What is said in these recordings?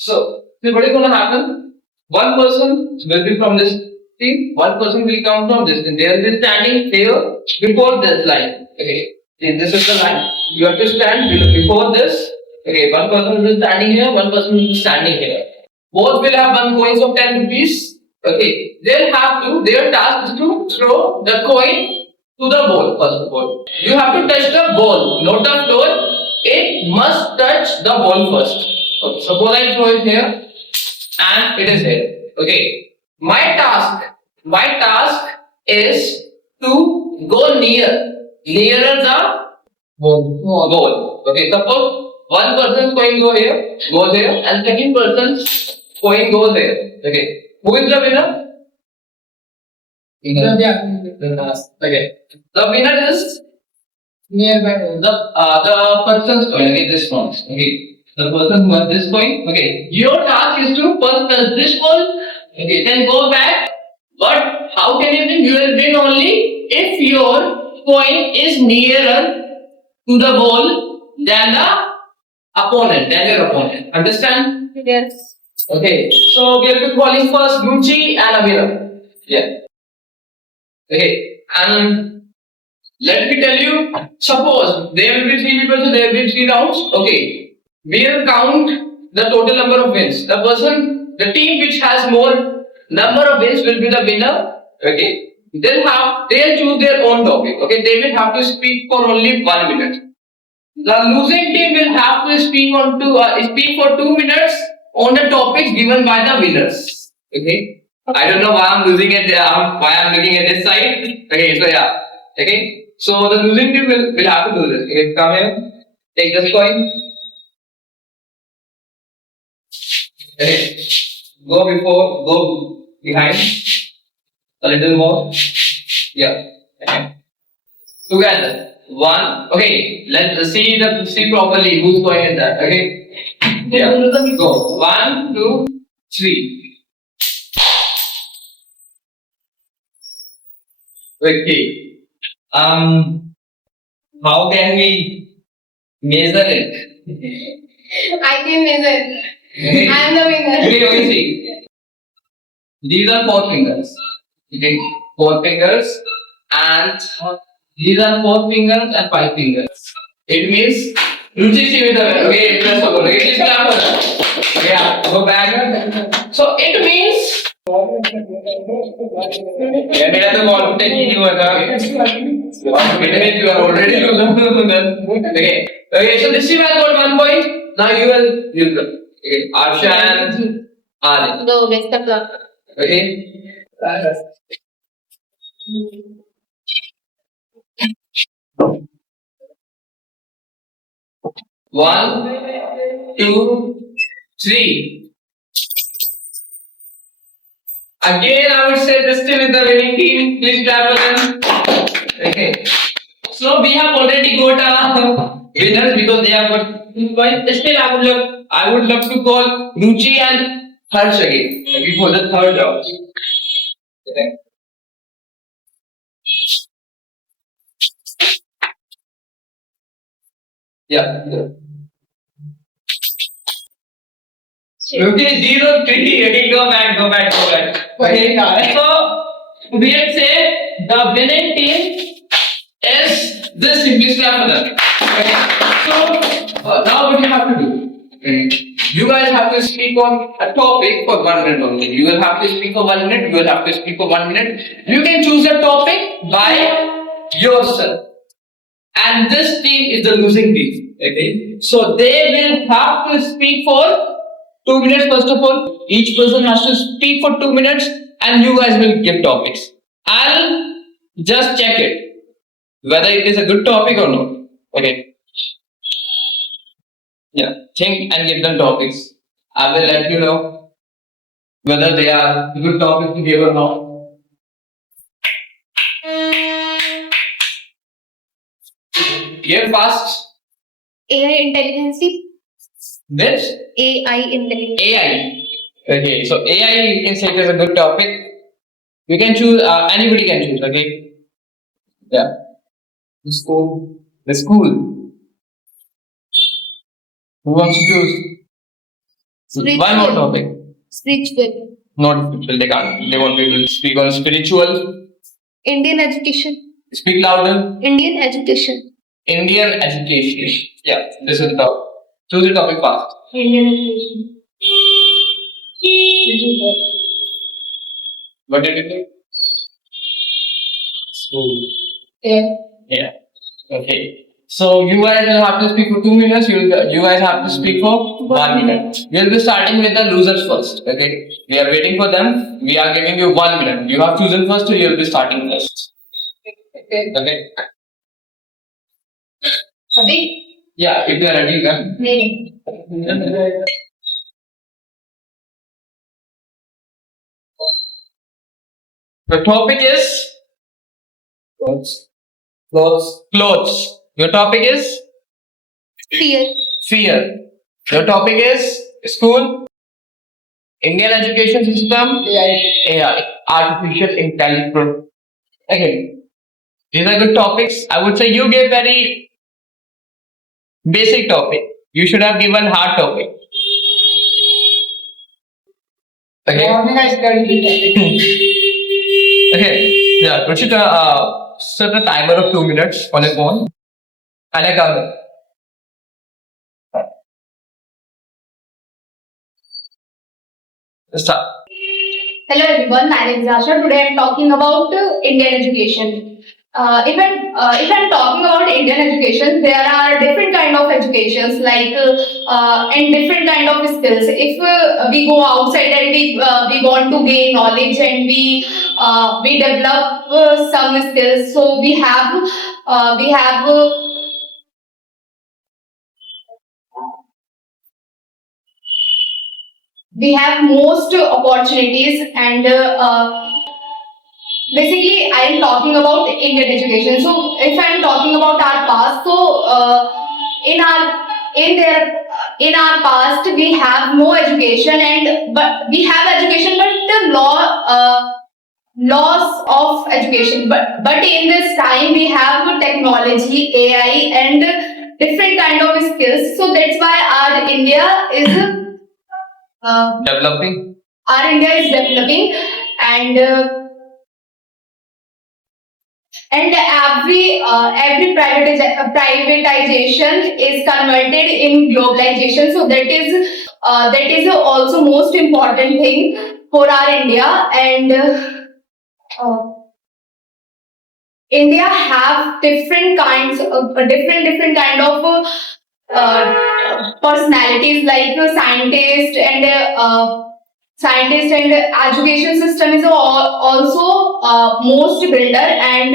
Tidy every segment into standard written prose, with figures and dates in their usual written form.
So what is going to happen? One person will be from this team, one person will come from this team. They will be standing here before this line. Okay. See, this is the line. You have to stand before this. Okay, one person will be standing here, one person will be standing here. Both will have one coins of 10 rupees. Okay. Their task is to throw the coin to the ball, first of all. You have to touch the ball, not the floor. It must touch the ball first. Okay, suppose I throw it here and it is here. Okay. My task is to go nearer the ball. Okay, suppose one person's coin goes here, and second person's coin goes here. Okay. Who is the winner? Okay. The winner is nearby the person's coin. Okay, this one. Okay. The person who has this coin. Okay. Your task is to first touch this ball. Okay. Then go back. But how can you win? You will win only if your coin is nearer to the ball than your opponent. Understand? Yes. Okay. So we will be calling first Ruchi and Abhinav. Yeah. Okay. And let me tell you, suppose there will be three people, so there will be 3 rounds. Okay. We will count the total number of wins. The team which has more number of wins will be the winner. Okay. They'll choose their own topic. Okay. They will have to speak for only 1 minute. The losing team will have to speak for 2 minutes on the topics given by the winners. Okay. I don't know why I'm losing it. Why I'm looking at this side. Okay. So yeah. Okay. So the losing team will have to do this. Okay. Come here. Take this coin. Okay. Go behind. A little more. Yeah. Okay. Together. 1. Okay. Let's see properly whose coin is that. Okay. Yeah. Go. 1, 2, 3. Okay. How can we measure it? I can measure. Okay. I am the winner. Okay, see. These are 4 fingers. Okay, 4 fingers, and these are 4 fingers and 5 fingers. It means Ruchi see with the okay, first of all, okay, please clap for that. Okay, yeah, go back. So it means yeah, मेरा तो contact ही नहीं हुआ था. It means you are already loser. Okay, so this team has got 1 point. Now you will. Okay, Arsha and Adi. Go, best of luck. Okay. 1, 2, 3. Again, I would say this team is the winning team. Please clap for them. Okay. So we have already got a winners because they have got 2 points. Still, I would love to call Ruchi and Harsh again. Okay, for the 3rd round. Okay. Yeah. Okay, 0, 3. Okay, go back. Okay, so we will say the winning team is this. Please clap for them. Okay. So now what you have to do? You guys have to speak on a topic for 1 minute only. You will have to speak for 1 minute. You will have to speak for 1 minute. You can choose a topic by yourself. And this team is the losing team. Okay. So they will have to speak for 2 minutes. First of all, each person has to speak for 2 minutes, and you guys will give topics. I'll just check it whether it is a good topic or not. Okay. Yeah. Think and give them topics. I will let you know whether they are good topics to give or not. Give fast. AI intelligence. This AI intelligence. AI. Okay, so AI you can say it is a good topic. You can choose. Anybody can choose. Okay. Yeah. The school. Who wants to choose? One more topic. Spiritual. Not spiritual. They can't. They won't be able to speak on spiritual. Indian education. Speak louder. Indian education. Indian education. Yeah, this is the topic. Choose the topic fast. Indian education. What did you think? School. Yeah. Yeah. Okay. So you guys will have to speak for 2 minutes. You guys have to speak for 1 minute. We'll be starting with the losers first. Okay. We are waiting for them. We are giving you 1 minute. You have chosen first, so you will be starting first. Okay. Okay. Abhi? Yeah. If you are ready, you can. नहीं. The topic is clothes. Clothes. Your topic is Fear. fear. Your topic is school. Indian education system. AI. Artificial intelligence. Again, these are good topics. I would say you gave very basic topic. You should have given hard topic. Okay. Okay. Yeah. Ruchita, set a timer of 2 minutes on your phone. And I come. Start. Hello everyone, my name is Asha. Today I am talking about Indian education. If I'm talking about Indian education, there are different kind of educations and different kind of skills. If we go outside and we want to gain knowledge and we develop some skills, so we have most opportunities and basically I am talking about Indian education. So if I am talking about our past, so in our past we have no education but we have education but the loss of education, but in this time we have technology, AI and different kind of skills. So that's why our India is Developing. and every privatization is converted in globalization. So that is also most important thing for our India. And India have different kind of personalities like scientist and education system is also most builder and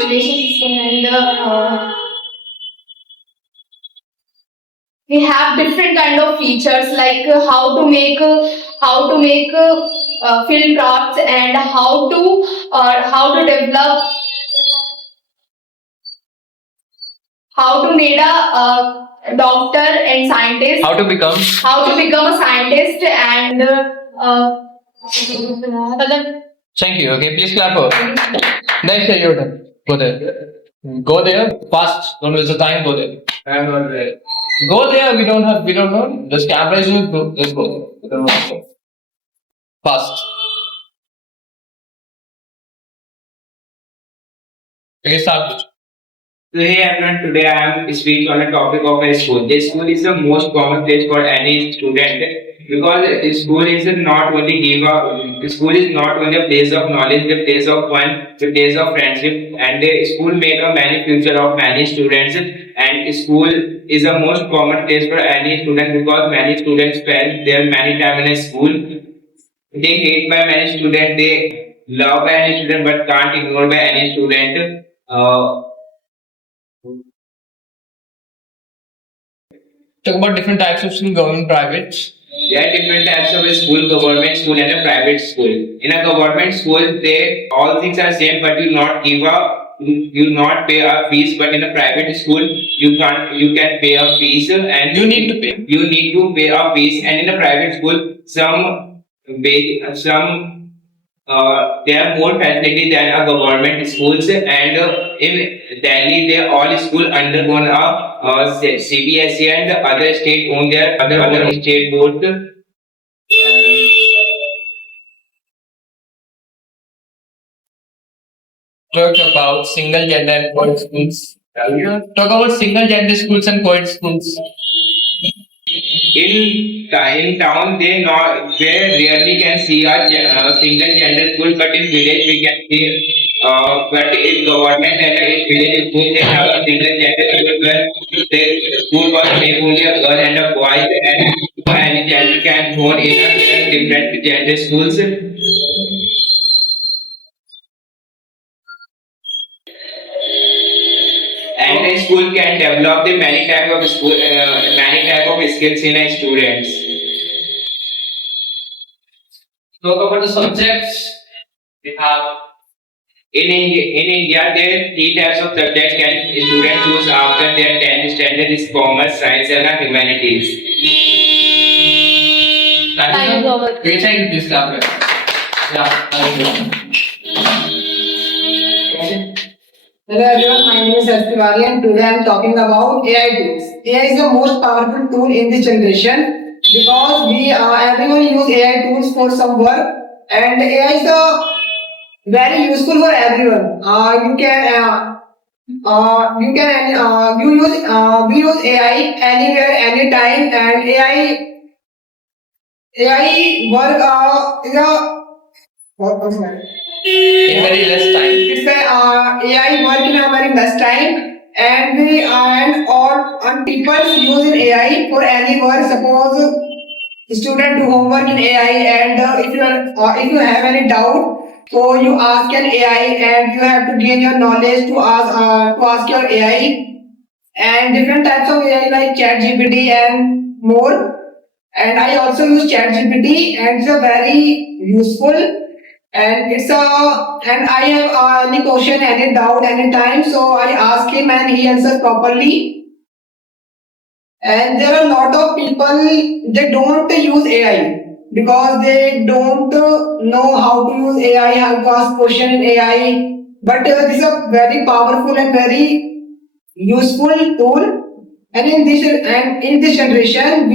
education system and we have different kind of features like how to make film crafts and how to develop how to make a doctor and scientist, How to become. a scientist and Thank you. Okay, please clap for. Next, your turn. Go there. Go there fast. Don't waste the time. Go there. I'm not there. Go there. We don't know. This camera is good. Let's go. We don't know. Fast. Okay, start. So hey everyone, today I am speaking on the topic of a school. The school is the most common place for any student because school is not only a place of knowledge, the place of fun, the place of friendship, and the school make a many future of many students. And school is the most common place for any student because many students spend their many time in a school. They hate by many students, they love by any student, but can't ignore by any student. Talk about different types of school, government, private. There are different types of school, government school and a private school. In a government school, all things are same, but you not pay a fees. But in a private school, you can pay a fees and You need to pay. You need to pay a fees, and in a private school, some they have more facility than our government schools, and in Delhi, they all school undergone CBSE and other state own their other state board. Talk about single gender and co-ed schools. Talk about single gender schools and co-ed schools. In town, they rarely can see a single gender school, but in village we can see. But in government and in village school, they have a single gender school where the school was made only a girl and a boy, and any child can go in a different gender schools. And the school can develop the many type of skills in a students. Talk about the subjects. We have In India, there are three types of subjects can students choose after their 10th standard is commerce, science, and humanities. Thank you so much. Which I this class. Yeah, thank you. Hello everyone, my name is Arshivali and today I am talking about AI tools. AI is the most powerful tool in this generation because everyone use AI tools for some work, and AI is very useful for everyone. We use AI anywhere, anytime, and AI work is a what's that? In very less time. It's AI work in a very best time, and all people using AI for any work. Suppose student do homework in AI, and if you have any doubt, so you ask an AI, and you have to gain your knowledge to ask your AI, and different types of AI like ChatGPT and more. And I also use ChatGPT, and it's a very useful. And I have any question, any doubt, anytime. So I ask him, and he answers properly. And there are a lot of people they don't use AI because they don't know how to use AI, how to ask question in AI. But this is a very powerful and very useful tool. And in this generation,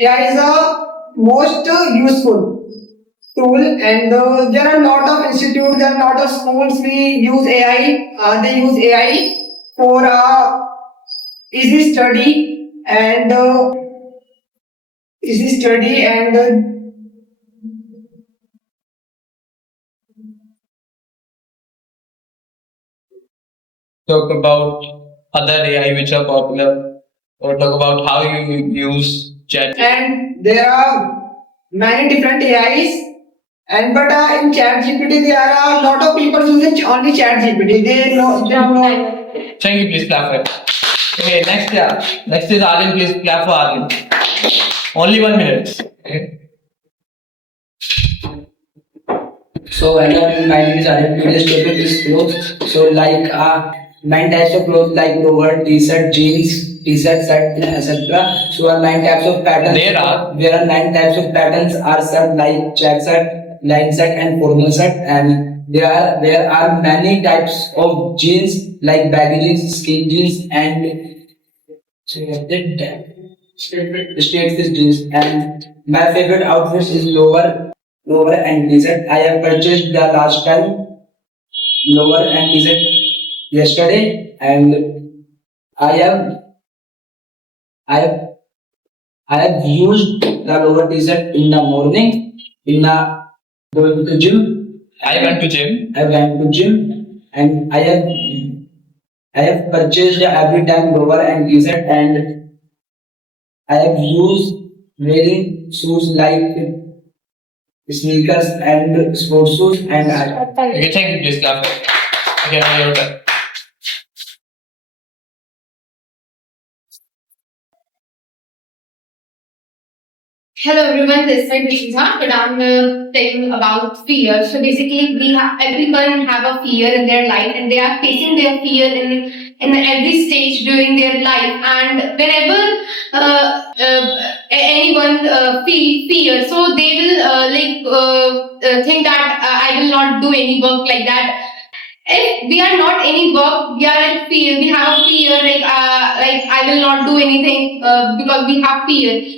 AI is a most useful tool, and there are a lot of institutes, there are a lot of schools we use AI. They use AI for easy study and Talk about other AI which are popular, or talk about how you use chat. and there are many different AIs. And but in ChatGPT there are a lot of people using only ChatGPT. They know. Thank you, please clap for it. Okay, next, yeah. Next is Aryan, please clap for Aryan. Only 1 minute. Okay. So hello, my name is Aryan. Today's topic is clothes. So like 9 types of clothes like lower, t-shirt, jeans, t-shirt, shirt, etc. So 9 types of patterns. There are 9 types of patterns are shirt like check shirt, line shirt, and formal shirt. And there are many types of jeans like baggy jeans, skin jeans, and straight fit jeans. And my favorite outfit is lower and t-shirt. I have purchased the last time lower and t-shirt yesterday, and I have used the lower t-shirt in the morning in the going to gym. I went to gym. And I have purchased every time lower and t-shirt, and I have used wearing shoes like sneakers and sports shoes, and Okay, thank you, please clap for it. Okay, now your turn. Hello everyone, this is Rishita, but I'm telling about fear. So basically, everyone have a fear in their life, and they are facing their fear in every stage during their life. And whenever anyone anyone feel fear, so they will think that I will not do any work like that. If we are not any work, we are in fear. We have a fear like I will not do anything because we have fear.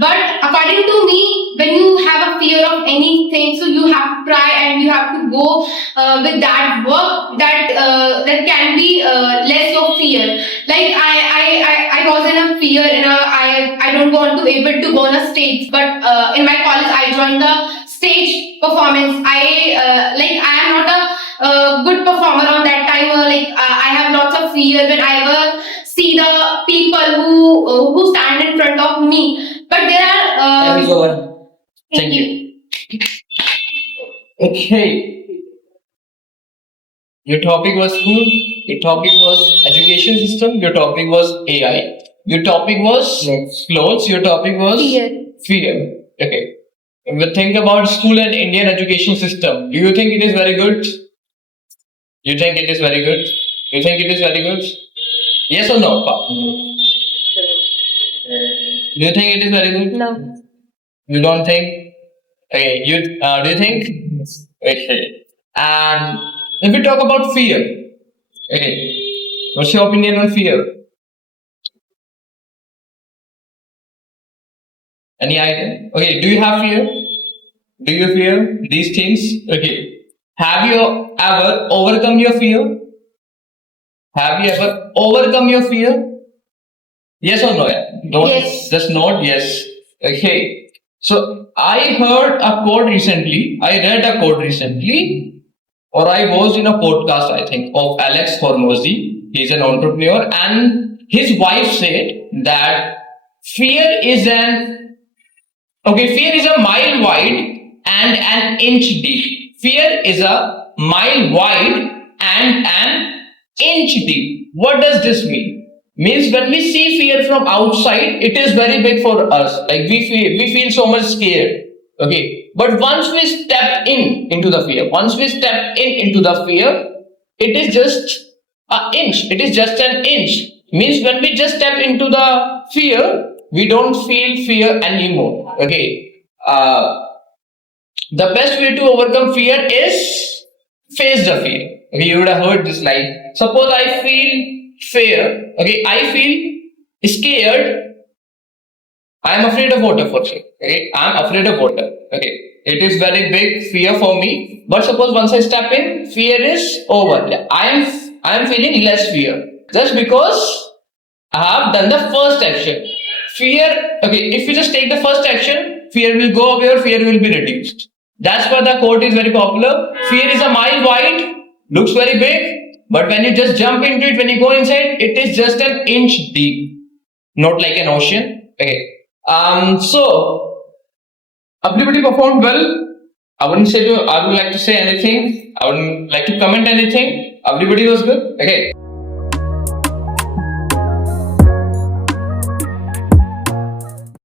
But according to me, when you have a fear of anything, so you have to try and you have to go with that work that can be less your fear. Like I was in a fear in a I don't want to able to go on a stage, but in my college I joined the stage performance. I am not a good performer on that time. I have lots of fear when I ever see the people who stand in front of me. But there are. Time is over. Thank you. Okay. Your topic was school. Your topic was education system. Your topic was AI. Your topic was Clothes. clothes. Your topic was Fear. Fear. Okay. When we think about school and Indian education system, do you think it is very good? You think it is very good? You think it is very good? Yes or no? Pa? Do you think it is very good? No. You don't think? Okay. You do you think? Okay. And if we talk about fear, okay, what's your opinion on fear? Any idea? Okay. Do you have fear? Do you fear these things? Okay. Have you ever overcome your fear? Have you ever overcome your fear? Yes or no? Yeah? Don't Yes. just nod. Yes. Okay. So I heard a quote recently. I read a quote recently, or I was in a podcast, I think, of Alex Hormozy. He's an entrepreneur, and his wife said that fear is fear is a mile wide and an inch deep. Fear is a mile wide and an inch deep. What does this mean? Means when we see fear from outside, it is very big for us. Like we feel so much scared. Okay. But once we step into the fear, into the fear, it is just an inch. It is just an inch. Means when we just step into the fear, we don't feel fear anymore. Okay. The best way to overcome fear is face the fear. Okay, you would have heard this line. Suppose I feel fear. Okay, I feel scared. I am afraid of water for sure. Okay, I am afraid of water. Okay, it is very big fear for me. But suppose once I step in, fear is over. Yeah, I am feeling less fear just because I have done the first action. Fear. Okay, if you just take the first action, fear will go away or fear will be reduced. That's why the quote is very popular. Fear is a mile wide, looks very big, but when you just jump into it, when you go inside, it is just an inch deep, not like an ocean. Okay. So everybody performed well. I wouldn't like to say anything. I wouldn't like to comment anything. Everybody was good. Okay.